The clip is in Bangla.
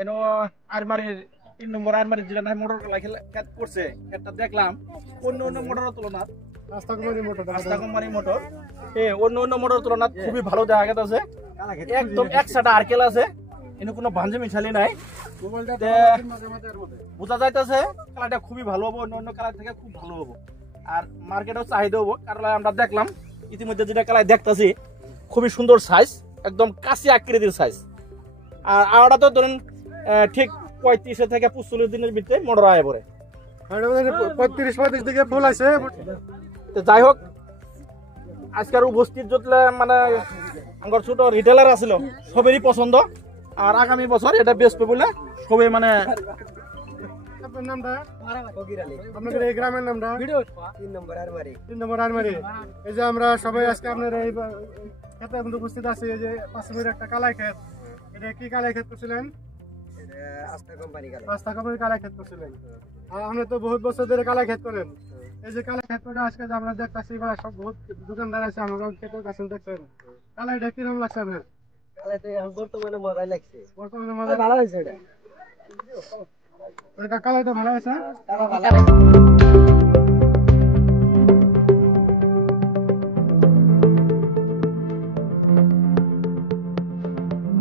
এনো আরমারির 3 নম্বর আরমারির যেটা নাই মোটর কলাই খেত করছে এটা দেখলাম অন্য অন্য মোটরের তুলনায় রাস্তা কোম্পানি মোটর অন্য অন্য মোটরের তুলনায় খুবই ভালো দেখা গেছে। একদম একসাথে আরকেল আছে, এনে কোনো ভাঞ্জে মিশালি নাই। বোঝা যাইতেছে কালারটা খুবই ভালো হবো, অন্য অন্য কালার থেকে খুব ভালো হবো। আর মার্কেটেও চাহিদা হবো, কারণ আমরা দেখলাম ইতিমধ্যে যেটা কালার দেখতেছি খুবই সুন্দর সাইজ, একদম কাছে আকৃতির সাইজ। আর আওয়াটা তো ধরেন ঠিক 35 থেকে 45 দিনের ভিতরে মোটর আয় পড়ে। 35 দিকে ফুল আছে। তো যাই হোক, আজকের উপস্থিত যতলে মানে আমার ছোট রিটেলার আছিল সবেরই পছন্দ। আর আগামী বছর এটা বেচবে বলে সবাই মানে। আপনার নামটা? আপনাদের এই গ্রামের নামটা? 3 নম্বর আরমারি। এই যে আমরা সবাই আজকে আপনার এই ক্ষেতে উপস্থিত আছি, এই যে পাশে একটা কালাই ক্ষেত। এটা কি কালাই ক্ষেত করছিলেন? আস্থা কোম্পানির কালাই ক্ষেত করছিলেন। আর আপনি তো বহুত বছর ধরে কালাই ক্ষেত করেন। এই যে কালাই ক্ষেতটা আজকে আমরা দেখতেছি বা সব বহুত দোকানদার আছে আমরা ক্ষেতের কাছে দেখছেন, কালাইটা কিরকম লাগছে আপনার? বর্তমানে মজাই লাগছে, বর্তমানে মজা ভালো হয়েছে। এটা কালাইটা ভালো আছে।